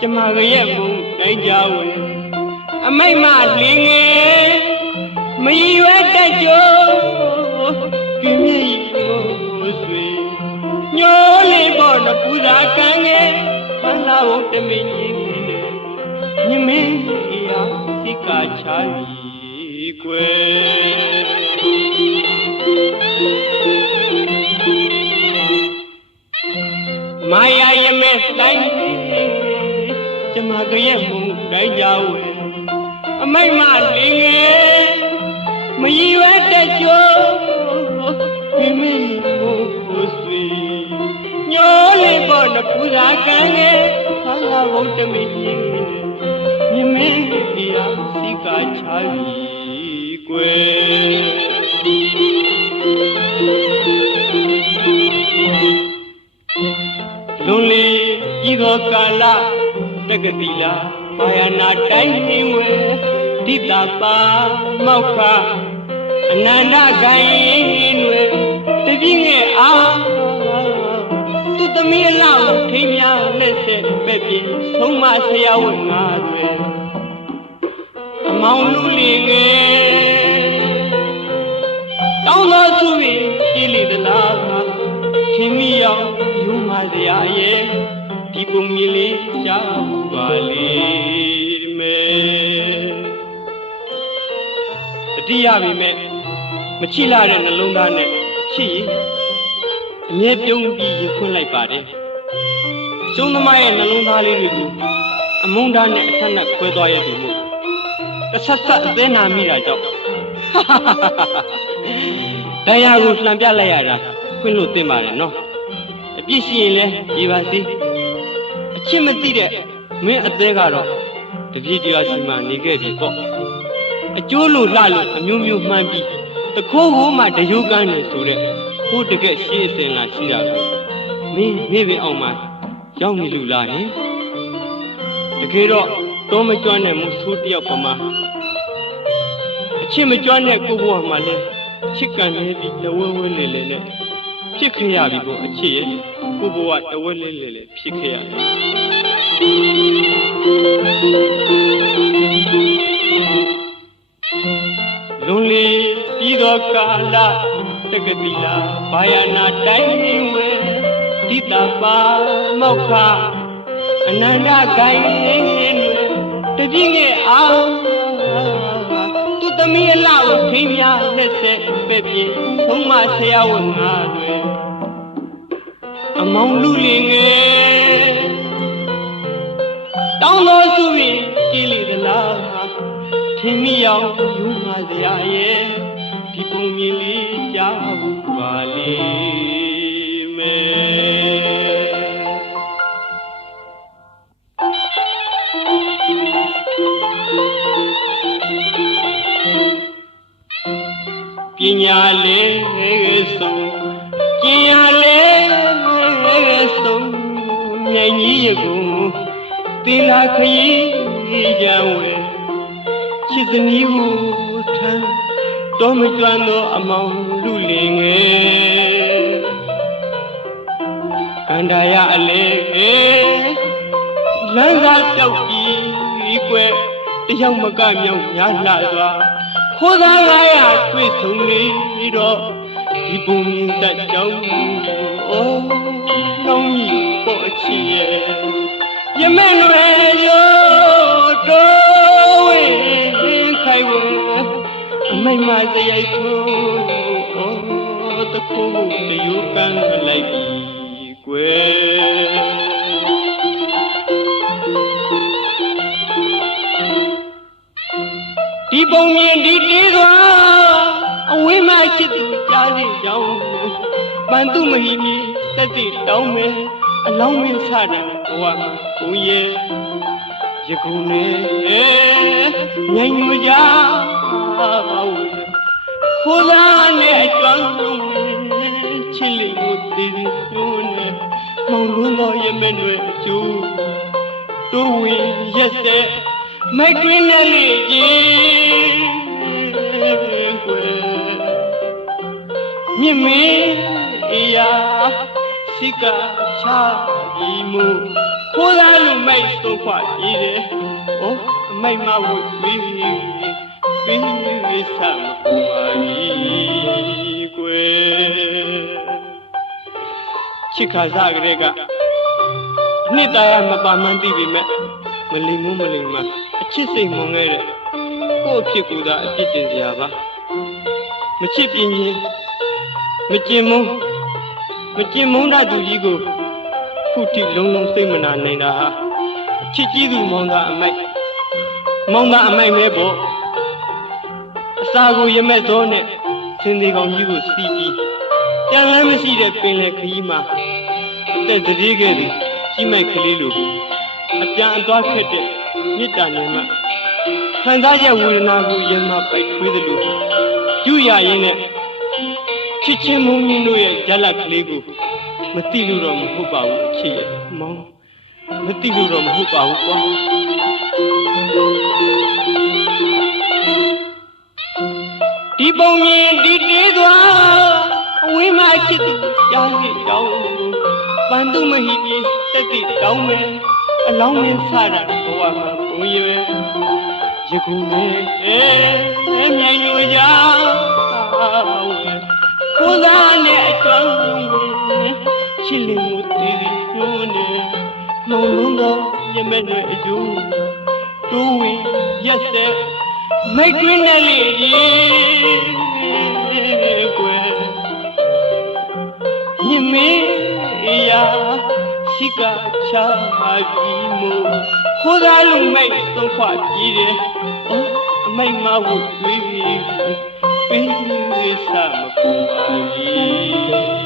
ကျမရဲ့မုံတိုင်းကြဝဲအမိတ်မလင်းငယ်မီရွယ်တက်ကြိုးပြင်းမြည်ကိုဆွေညိုးလေးပေါ်တပူဇာကံငယ်ခန္ဓာဘုံတမင်းကြီးနဲ့ညမင်းရာစိကချာပြီကွယ်မာယာရမဲတိုင်းကျမရဲ့မုံတိုင်းကြဝဲအမိတ်မလင်းငယ်မီရွယ်တက်ကြိုးပြင်းမြည်ကိုဆွေညိုးလေးပေါ်တပူဇာကံငယ်ခန္ဓာဘုံတမင်းကြီးနဲ့ညမင်းရာစိကချာပြီကွယ်လွန်လေဤသောကာလတက္ကတိလာဘာယနာတိုင်းဝဲဒိတာပါမောက္ခအနန္တဂိုင်းတွင်တပြင်းငယ်အားသူသမီးအလောက်ထိမ်းများလက်ဆက်ပဲ့ပြင်းဆုံးမဆရာဝန်ငါတွေအမောင်လူလေးငယ်တောင်းတော်သူပြီးကြည်လီသလားခင်မီရောက်ယူမစရာရဲ့ဒီပုံမြင်လေးကြားပါလိမ့်မယ်အတိရပြီမဲ့မချိလာတဲ့နှလုံးသားနဲ့ချစ်ရင်အမြဲပြုံးပြီးရခွင့်လိုက်ပါတယ်ကျုံးသမားရဲ့နှလုံးသားလေးတွေကိုအမုန်းသားနဲ့အထက်နဲ့ခွဲသွားရပြီမို့တစ်ဆက်ဆက်အသေးနာမိတာကြောင့်တရားကိုလှန်ပြလိုက်ရတာခွင့်လို့တင်ပါတယ်နော်အပြစ်ရှိရင်လည်းဒီပါစေအချစ်မသိတဲ့မင်းအသေးကတော့တပြည့်တရားရှိမှနေခဲ့ပြီပေါ့အကျိုးလို့လှလို့အမျိုးမျိုးမှန်းပြီးတခိုးကိုမှတရုပ်ကန်းနေဆိုတဲ့ဟိုတကက်ရှေ့အစင်လာရှိတာကိုမင်းနေပင်အောင်မှရောက်နေလူလားဟင်တကယ်တော့တော့မကျွမ်းတဲ့မဆိုးတယောက်ပမာအချစ်မကျွမ်းတဲ့ကိုဘဝမှာလဲချစ်ကန်နေပြီးတဝဲဝဲလေလေနဲ့ဖြစ်ခဲ့ရပြီပေါ့အချစ်ရဲ့ကိုဘဝတဝဲလေလေဖြစ်ခဲ့ရတယ်လွန်လေပြီးသောကာလတက္ကတိလာဘာယနာတိုင်းဝဲဒိတာပါမောက္ခအနန္တဂိုင်းတပြင်းငယ်အားသူသမီးအလောက်ထိမ်းများလက်ဆက်ပဲ့ပြင်းဆုံးမဆရာဝန်ငါတွေအမောင်လူလေးငယ်တောင်းတော်သူပြီးကြည်လီသလားထင်မိအောင်ယူမစရာရဲ့ဒီပုံမြင်လေးကြားဘူးပါလိမ့်မယ်ပညာလေးဆုံးကျင်ရလေးဆုံးမြိုင်ကြီးရကုန်သီလခရီးကြဝဲချစ်သမီးကိုထမ်းတော်မကျွမ်းသောအမောင်လူလေးငယ်ကန္တာရအလေလမ်းသာကြောက်ပြီးကွယ်တယောက်မကမြောက်များလှစွာခိုးသား900တွေ့ဆုံနေတော့ဒီပုံမြင်တတ်ကြောင်းအိုးကောင်းကြီးပေါ်အချီရဲ့ရမဲ့လွယ်ရောတော်ဝင်းခိုင်ဝဲအမိတ်မစရိုက်ထိုးတခုတယူကန်းလိုက်ပြီကွယ်ဒီပုံမြင်ဒီတေးစွာအဝိမချစ်သူကြားစီကြောင်းပန်သူမဟိမီတက်တိတောင်းမယ်အလောင်းမင်းဆတာဘဝမှာကိုရဲ့ယခုနေညင်မကြပါဘူးခိုးသားနဲ့ကြွမ်းချစ်လေးကိုတည်တည်လို့နဲ့မောင်လုံးတော်ရဲ့မဲ့တွေအကျိုးတိုးဝင်ရက်တဲ့မိုက်တွင်နဲ့လေးကြီးကွယ်မြင့်မင်းအရာစိကချ ပြီးမှုခိုးသားလူမိုက်သုံးခွပြီးတယ်ဩအမိုက်မဝတ်ပြီးဆမ်းပေါ်ပါပြီကွယ်ချစ်ခါစားကလေးကအနှစ်သာရမပါမှန်းသိပြီမဲ့မလိမ်မလိမ်မအချစ်စိတ်မွန်ခဲ့တဲ့ကို့အဖြစ်ကူသာအပြစ်တင်စရာပါမချစ်ပြင်းရင်မကျင်မုန်းတဲ့သူကြီးကိုခုထိလုံးလုံးစိတ်မနာနိုင်တာဟာချစ်ကြီးသူမောင်သားအမိုက်ပဲပေါ့အစာကိုရမက်သောနဲ့စင်သေးကောင်ကြီးကိုစီးပြီးပြန်လမ်းမရှိတဲ့ပင်လယ်ခရီးမှာအသက်တရေခဲ့သူကြီးမိုက်ကလေးလိုအပြန်အသွားခက်တဲ့မြစ်တာနယ်မှာခံစားချက်ဝေဒနာကိုရင်မှာပိုက်ထွေးသလိုယူရရင်နဲ့ချစ်ချင်းမုန်းကြီးတို့ရဲ့ဂျလတ်ကလေးကိုမတိလို့တော့မဟုတ်ပါဘူးအချစ်ရဲ့မောင်မတိလို့တော့မဟုတ်ပါဘူးကွာဒီပုံမြင်ဒီတေးသွားအဝင်းမှာချစ်သူကြားစီတောင်းပန်းသူမဟိပြေတက်တိတောင်းမယ်အလောင်းမင်းဆရာဘဝမှာပုံရွယ်ရကူမဲမြိုင်ညိုကြကိုယ်သားနဲ့အကျွမ်းချစ်လင်မှုတည်ကျိုးနေနှလုံးသားရမဲ့နဲ့အကျိုးတိုးဝင်ရက်ဆက်မိတ်တွင်းနဲ့လေကြီးကွယ်ညမေးရာရှိကချာပြီးမို့ခိုးသားလူမိတ်သုံးခွပြီးတယ်အမိတ်မဝတ်သွေးပြီးစမပေါ်ပါဘူး